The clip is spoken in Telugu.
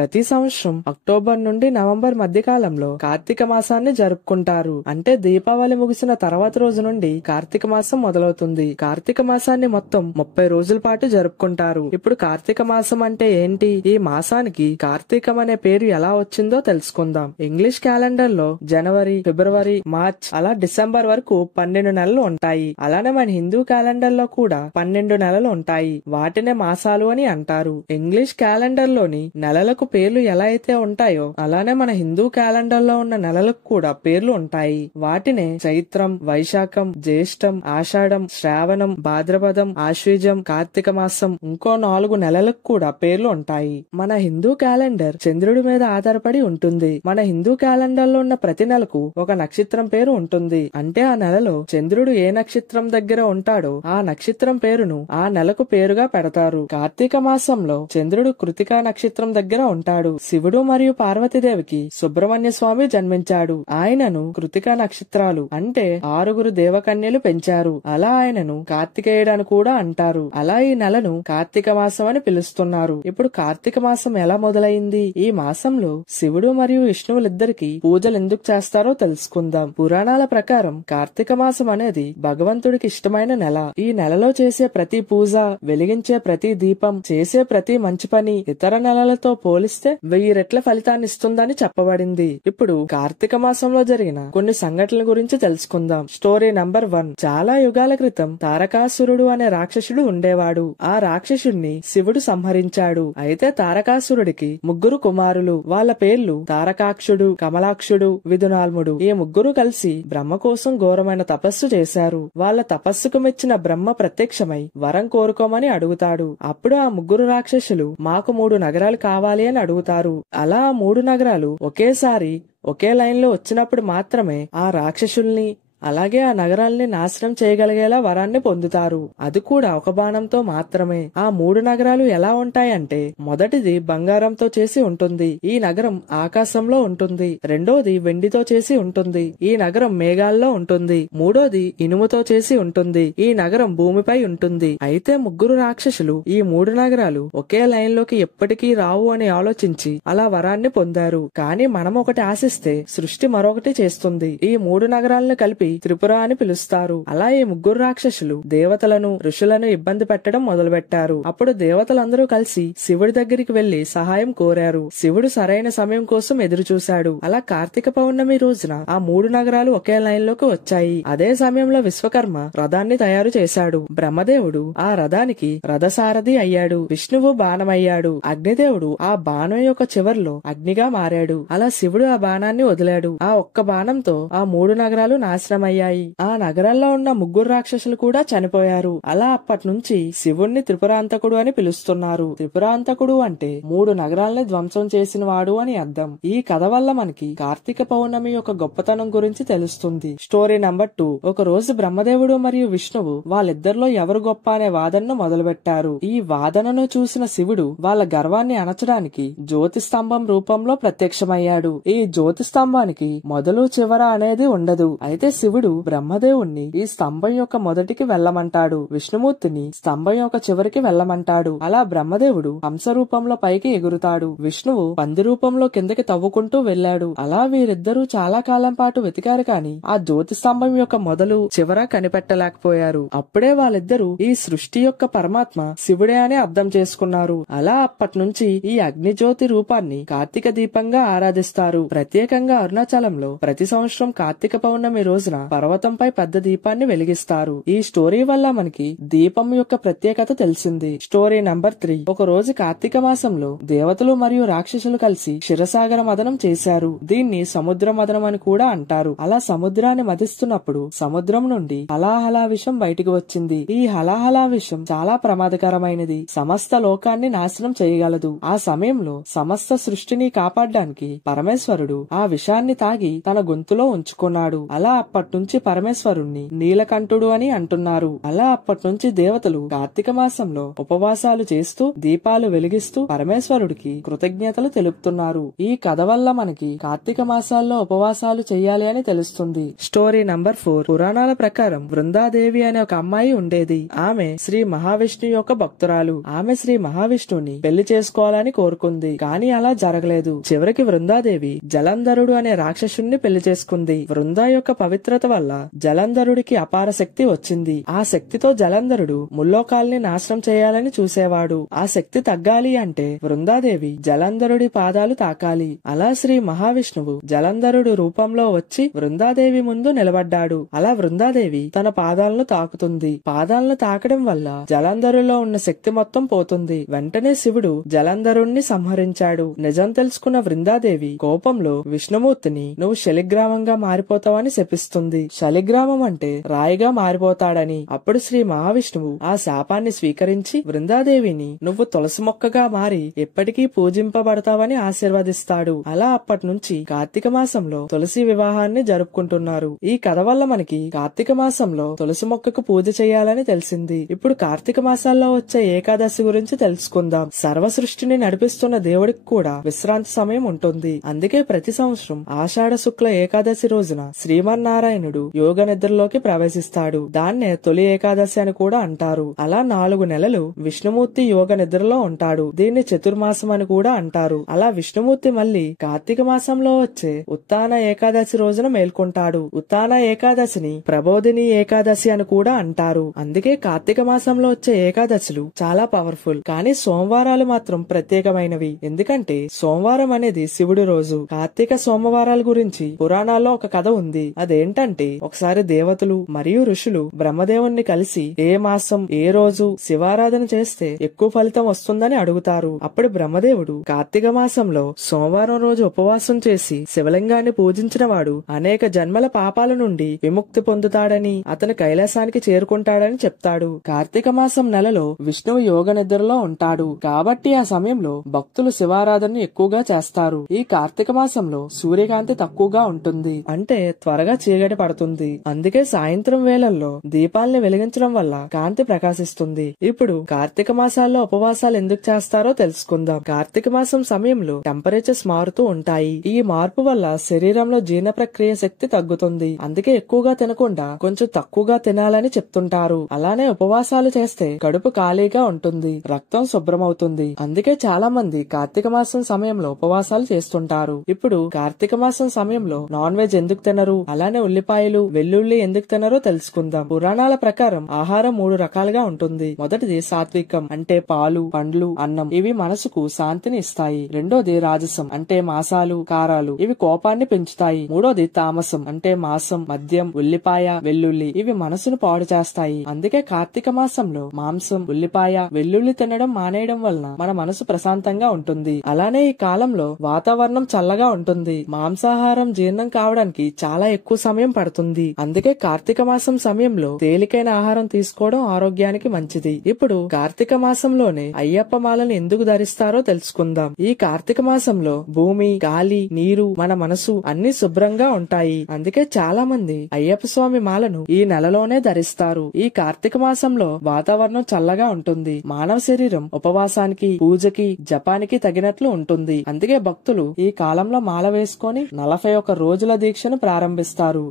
ప్రతి సంవత్సరం అక్టోబర్ నుండి నవంబర్ మధ్య కాలంలో కార్తీక మాసాన్ని జరుపుకుంటారు. అంటే దీపావళి ముగిసిన తర్వాత రోజు నుండి కార్తీక మాసం మొదలవుతుంది. కార్తీక మాసాన్ని మొత్తం 30 రోజుల పాటు జరుపుకుంటారు. ఇప్పుడు కార్తీక మాసం అంటే ఏంటి, ఈ మాసానికి కార్తీకం అనే పేరు ఎలా వచ్చిందో తెలుసుకుందాం. ఇంగ్లీష్ క్యాలెండర్ లో జనవరి, ఫిబ్రవరి, మార్చ్ అలా డిసెంబర్ వరకు 12 నెలలు ఉంటాయి. అలానే మన హిందూ క్యాలెండర్ లో కూడా 12 నెలలు ఉంటాయి. వాటినే మాసాలు అని అంటారు. ఇంగ్లీష్ క్యాలెండర్ లోని నెలలకు పేర్లు ఎలా అయితే ఉంటాయో అలానే మన హిందూ క్యాలెండర్ లో ఉన్న నెలలకు కూడా పేర్లు ఉంటాయి. వాటినే చైత్రం, వైశాఖం, జ్యేష్టం, ఆషాఢం, శ్రావణం, భాద్రపదం, ఆశ్వీజం, కార్తీక మాసం, ఇంకో 4 నెలలకు కూడా పేర్లు ఉంటాయి. మన హిందూ క్యాలెండర్ చంద్రుడి మీద ఆధారపడి ఉంటుంది. మన హిందూ క్యాలెండర్ లో ఉన్న ప్రతి నెలకు ఒక నక్షత్రం పేరు ఉంటుంది. అంటే ఆ నెలలో చంద్రుడు ఏ నక్షత్రం దగ్గర ఉంటాడో ఆ నక్షత్రం పేరును ఆ నెలకు పేరుగా పెడతారు. కార్తీక మాసంలో చంద్రుడు కృతికా నక్షత్రం దగ్గర ఉంటాడు. శివుడు మరియు పార్వతీదేవికి సుబ్రహ్మణ్య స్వామి జన్మించాడు. ఆయనను కృతికా నక్షత్రాలు అంటే 6 దేవకన్యలు పెంచారు. అలా ఆయనను కార్తికేయుడు అని కూడా అంటారు. అలా ఈ నెలను కార్తీక మాసం అని పిలుస్తున్నారు. ఇప్పుడు కార్తీక మాసం ఎలా మొదలైంది, ఈ మాసంలో శివుడు మరియు విష్ణువులిద్దరికి పూజలు ఎందుకు చేస్తారో తెలుసుకుందాం. పురాణాల ప్రకారం కార్తీక మాసం అనేది భగవంతుడికి ఇష్టమైన నెల. ఈ నెలలో చేసే ప్రతి పూజ, వెలిగించే ప్రతి దీపం, చేసే ప్రతి మంచి పని ఇతర నెలలతో పోలిస్తే 1000 రెట్ల ఫలితాన్ని ఇస్తుందని చెప్పబడింది. ఇప్పుడు కార్తీక మాసంలో జరిగిన కొన్ని సంఘటనల గురించి తెలుసుకుందాం. Story number 1. చాలా యుగాల క్రితం తారకాసురుడు అనే రాక్షసుడు ఉండేవాడు. ఆ రాక్షసుడిని శివుడు సంహరించాడు. అయితే తారకాసురుడికి 3 కుమారులు. వాళ్ళ పేర్లు తారకాక్షుడు, కమలాక్షుడు, విదునాల్ముడు. ఈ 3 కలిసి బ్రహ్మ కోసం ఘోరమైన తపస్సు చేశారు. వాళ్ళ తపస్సుకు మెచ్చిన బ్రహ్మ ప్రత్యక్షమై వరం కోరుకోమని అడుగుతాడు. అప్పుడు ఆ 3 రాక్షసులు మాకు 3 నగరాలు కావాలి అని అడుగుతారు. అలా ఆ 3 నగరాలు ఒకేసారి ఒకే లైన్ లో వచ్చినప్పుడు మాత్రమే ఆ రాక్షసుల్ని అలాగే ఆ నగరాల్ని నాశనం చేయగలిగేలా వరాన్ని పొందుతారు. అది కూడా ఒక బాణంతో మాత్రమే. ఆ 3 నగరాలు ఎలా ఉంటాయంటే, మొదటిది బంగారంతో చేసి ఉంటుంది. ఈ నగరం ఆకాశంలో ఉంటుంది. రెండోది వెండితో చేసి ఉంటుంది. ఈ నగరం మేఘాల్లో ఉంటుంది. మూడోది ఇనుముతో చేసి ఉంటుంది. ఈ నగరం భూమిపై ఉంటుంది. అయితే 3 రాక్షసులు ఈ 3 నగరాలు ఒకే లైన్ లోకి ఎప్పటికీ రావు అని ఆలోచించి అలా వరాన్ని పొందారు. కానీ మనం ఒకటి ఆశిస్తే సృష్టి మరొకటి చేస్తుంది. ఈ 3 నగరాలను కలిపి త్రిపుర అని పిలుస్తారు. అలా ఈ 3 రాక్షసులు దేవతలను, ఋషులను ఇబ్బంది పెట్టడం మొదలుపెట్టారు. అప్పుడు దేవతలందరూ కలిసి శివుడి దగ్గరికి వెళ్లి సహాయం కోరారు. శివుడు సరైన సమయం కోసం ఎదురు చూశాడు. అలా కార్తీక పౌర్ణమి రోజున ఆ 3 నగరాలు ఒకే లైన్ లోకి వచ్చాయి. అదే సమయంలో విశ్వకర్మ రథాన్ని తయారు చేశాడు. బ్రహ్మదేవుడు ఆ రథానికి రథసారథి అయ్యాడు. విష్ణువు బాణమయ్యాడు. అగ్నిదేవుడు ఆ బాణం యొక్క చివర్లో అగ్నిగా మారాడు. అలా శివుడు ఆ బాణాన్ని వదిలాడు. ఆ ఒక్క బాణంతో ఆ 3 నగరాలు నాశనం అయ్యాయి. ఆ నగరంలో ఉన్న 3 రాక్షసులు కూడా చనిపోయారు. అలా అప్పటి నుంచి శివుణ్ణి త్రిపురాంతకుడు అని పిలుస్తున్నారు. త్రిపురాంతకుడు అంటే 3 నగరాల్ని ధ్వంసం చేసిన వాడు అని అర్థం. ఈ కథ వల్ల మనకి కార్తీక పౌర్ణమి యొక్క గొప్పతనం గురించి తెలుస్తుంది. Story number 2. ఒక రోజు బ్రహ్మదేవుడు మరియు విష్ణువు వాళ్ళిద్దరిలో ఎవరు గొప్ప అనే వాదనను మొదలుపెట్టారు. ఈ వాదనను చూసిన శివుడు వాళ్ళ గర్వాన్ని అణచడానికి జ్యోతి స్తంభం రూపంలో ప్రత్యక్షమయ్యాడు. ఈ జ్యోతి స్తంభానికి మొదలు చివర అనేది ఉండదు. అయితే శివుడు బ్రహ్మదేవుణ్ణి ఈ స్తంభం యొక్క మొదటికి వెళ్లమంటాడు. విష్ణుమూర్తిని స్తంభం యొక్క చివరికి వెళ్లమంటాడు. అలా బ్రహ్మదేవుడు హంస రూపంలో పైకి ఎగురుతాడు. విష్ణువు పంది రూపంలో కిందకి తవ్వుకుంటూ వెళ్లాడు. అలా వీరిద్దరూ చాలా కాలం పాటు వెతికారు కానీ ఆ జ్యోతి స్తంభం యొక్క మొదలు చివర కనిపెట్టలేకపోయారు. అప్పుడే వాళ్ళిద్దరూ ఈ సృష్టి యొక్క పరమాత్మ శివుడే అని అర్థం చేసుకున్నారు. అలా అప్పటి నుంచి ఈ అగ్నిజ్యోతి రూపాన్ని కార్తీక దీపంగా ఆరాధిస్తారు. ప్రత్యేకంగా అరుణాచలంలో ప్రతి సంవత్సరం కార్తీక పౌర్ణమి రోజున పర్వతంపై పెద్ద దీపాన్ని వెలిగిస్తారు. ఈ స్టోరీ వల్ల మనకి దీపం యొక్క ప్రత్యేకత తెలిసింది. Story number 3. ఒక రోజు కార్తీక మాసంలో దేవతలు మరియు రాక్షసులు కలిసి క్షీరసాగర మదనం చేశారు. దీన్ని సముద్ర మదనం అని కూడా అంటారు. అలా సముద్రాన్ని మదిస్తున్నప్పుడు సముద్రం నుండి హలాహలా విషం బయటికి వచ్చింది. ఈ హలాహలా విషం చాలా ప్రమాదకరమైనది. సమస్త లోకాన్ని నాశనం చేయగలదు. ఆ సమయంలో సమస్త సృష్టిని కాపాడడానికి పరమేశ్వరుడు ఆ విషాన్ని తాగి తన గొంతులో ఉంచుకున్నాడు. అలా అప్పటి అప్పటి నుంచి పరమేశ్వరుణ్ణి నీలకంఠుడు అని అంటున్నారు. అలా అప్పటి నుంచి దేవతలు కార్తీక మాసంలో ఉపవాసాలు చేస్తూ దీపాలు వెలిగిస్తూ పరమేశ్వరుడికి కృతజ్ఞతలు తెలుపుతున్నారు. ఈ కథ వల్ల మనకి కార్తీక మాసాల్లో ఉపవాసాలు చెయ్యాలి అని తెలుస్తుంది. Story number 4. పురాణాల ప్రకారం బృందాదేవి అనే ఒక అమ్మాయి ఉండేది. ఆమె శ్రీ మహావిష్ణు యొక్క భక్తురాలు. ఆమె శ్రీ మహావిష్ణుని పెళ్లి చేసుకోవాలని కోరుకుంది. కానీ అలా జరగలేదు. చివరికి బృందాదేవి జలంధరుడు అనే రాక్షసుణ్ణి పెళ్లి చేసుకుంది. బృందా యొక్క పవిత్రత వల్ల జలంధరుడికి అపార శక్తి వచ్చింది. ఆ శక్తితో జలంధరుడు ముల్లోకాల్ని నాశనం చేయాలని చూసేవాడు. ఆ శక్తి తగ్గాలి అంటే బృందాదేవి జలంధరుడి పాదాలు తాకాలి. అలా శ్రీ మహావిష్ణువు జలంధరుడు రూపంలో వచ్చి బృందాదేవి ముందు నిలబడ్డాడు. అలా బృందాదేవి తన పాదాలను తాకుతుంది. పాదాలను తాకడం వల్ల జలంధరులో ఉన్న శక్తి మొత్తం పోతుంది. వెంటనే శివుడు జలంధరుణ్ణి సంహరించాడు. నిజం తెలుసుకున్న బృందాదేవి కోపంలో విష్ణుమూర్తిని నువ్వు శలిగ్రామంగా మారిపోతావని శపిస్తుంది. శలిగ్రామం అంటే రాయిగా మారిపోతాడని. అప్పుడు శ్రీ మహావిష్ణువు ఆ శాపాన్ని స్వీకరించి బృందాదేవిని నువ్వు తులసి మొక్కగా మారి ఎప్పటికీ పూజింపబడతావని ఆశీర్వదిస్తాడు. అలా అప్పటి నుంచి కార్తీక మాసంలో తులసి వివాహాన్ని జరుపుకుంటున్నారు. ఈ కథ వల్ల మనకి కార్తీక మాసంలో తులసి మొక్కకు పూజ చేయాలని తెలిసింది. ఇప్పుడు కార్తీక మాసాల్లో వచ్చే ఏకాదశి గురించి తెలుసుకుందాం. సర్వ సృష్టిని నడిపిస్తున్న దేవుడికి కూడా విశ్రాంతి సమయం ఉంటుంది. అందుకే ప్రతి సంవత్సరం ఆషాఢ శుక్ల ఏకాదశి రోజున శ్రీమన్నారాయణుడు యోగ నిద్రలోకి ప్రవేశిస్తాడు. దాన్నే తొలి ఏకాదశి అని కూడా అంటారు. అలా 4 నెలలు విష్ణుమూర్తి యోగ నిద్రలో ఉంటాడు. దీన్ని చతుర్మాసం అని కూడా అంటారు. అలా విష్ణుమూర్తి మళ్ళీ కార్తీక మాసంలో వచ్చే ఉత్తాన ఏకాదశి రోజున మేల్కొంటాడు. ఉత్తాన ఏకాదశిని ప్రబోధిని ఏకాదశి అని కూడా అంటారు. అందుకే కార్తీక మాసంలో వచ్చే ఏకాదశులు చాలా పవర్ఫుల్. కానీ సోమవారాలు మాత్రం ప్రత్యేకమైనవి. ఎందుకంటే సోమవారం అనేది శివుడి రోజు. కార్తీక సోమవారాల గురించి పురాణాల్లో ఒక కథ ఉంది. అదేంటంటే ఒకసారి దేవతలు మరియు ఋషులు బ్రహ్మదేవుణ్ణి కలిసి ఏ మాసం ఏ రోజు శివారాధన చేస్తే ఎక్కువ ఫలితం వస్తుందని అడుగుతారు. అప్పుడు బ్రహ్మదేవుడు కార్తీక మాసంలో సోమవారం రోజు ఉపవాసం చేసి శివలింగాన్ని పూజించిన వాడు అనేక జన్మల పాపాల నుండి విముక్తి పొందుతాడని అతను కైలాసానికి చేరుకుంటాడని చెప్తాడు. కార్తీక మాసం నెలలో విష్ణువు యోగ నిద్రలో ఉంటాడు. కాబట్టి ఆ సమయంలో భక్తులు శివారాధనను ఎక్కువగా చేస్తారు. ఈ కార్తీక మాసంలో సూర్యకాంతి తక్కువగా ఉంటుంది. అంటే త్వరగా చీకటి పడుతుంది. అందుకే సాయంత్రం వేళల్లో దీపాల్ని వెలిగించడం వల్ల కాంతి ప్రకాశిస్తుంది. ఇప్పుడు కార్తీక మాసాల్లో ఉపవాసాలు ఎందుకు చేస్తారో తెలుసుకుందాం. కార్తీక మాసం సమయంలో టెంపరేచర్స్ మారుతూ ఉంటాయి. ఈ మార్పు వల్ల శరీరంలో జీర్ణ ప్రక్రియ శక్తి తగ్గుతుంది. అందుకే ఎక్కువగా తినకుండా కొంచెం తక్కువగా తినాలని చెప్తుంటారు. అలానే ఉపవాసాలు చేస్తే కడుపు ఖాళీగా ఉంటుంది, రక్తం శుభ్రమవుతుంది. అందుకే చాలా మంది కార్తీక మాసం సమయంలో ఉపవాసాలు చేస్తుంటారు. ఇప్పుడు కార్తీక మాసం సమయంలో నాన్ వెజ్ ఎందుకు తినరు, అలానే ఉల్లిపాయలు వెల్లుల్లి ఎందుకు తినరో తెలుసుకుందాం. పురాణాల ప్రకారం ఆహారం 3 రకాలుగా ఉంటుంది. మొదటిది సాత్వికం అంటే పాలు, పండ్లు, అన్నం. ఇవి మనసుకు శాంతిని ఇస్తాయి. రెండోది రాజసం అంటే మాంసాలు, కారాలు. ఇవి కోపాన్ని పెంచుతాయి. మూడోది తామసం అంటే మాంసం, మద్యం, ఉల్లిపాయ, వెల్లుల్లి. ఇవి మనసును పాడు చేస్తాయి. అందుకే కార్తీక మాసంలో మాంసం, ఉల్లిపాయ, వెల్లుల్లి తినడం మానేయడం వలన మన మనసు ప్రశాంతంగా ఉంటుంది. అలానే ఈ కాలంలో వాతావరణం చల్లగా ఉంటుంది. మాంసాహారం జీర్ణం కావడానికి చాలా ఎక్కువ సమయం పడుతుంది. అందుకే కార్తీక మాసం సమయంలో తేలికైన ఆహారం తీసుకోవడం ఆరోగ్యానికి మంచిది. ఇప్పుడు కార్తీక మాసంలోనే అయ్యప్ప మాలను ఎందుకు ధరిస్తారో తెలుసుకుందాం. ఈ కార్తీక మాసంలో భూమి, గాలి, నీరు, మన మనసు అన్ని శుభ్రంగా ఉంటాయి. అందుకే చాలా మంది అయ్యప్ప స్వామి మాలను ఈ నెలలోనే ధరిస్తారు. ఈ కార్తీక మాసంలో వాతావరణం చల్లగా ఉంటుంది. మానవ శరీరం ఉపవాసానికి, పూజకి, జపానికి తగినట్లు ఉంటుంది. అందుకే భక్తులు ఈ కాలంలో మాల వేసుకొని 41 రోజుల దీక్షను ప్రారంభిస్తారు.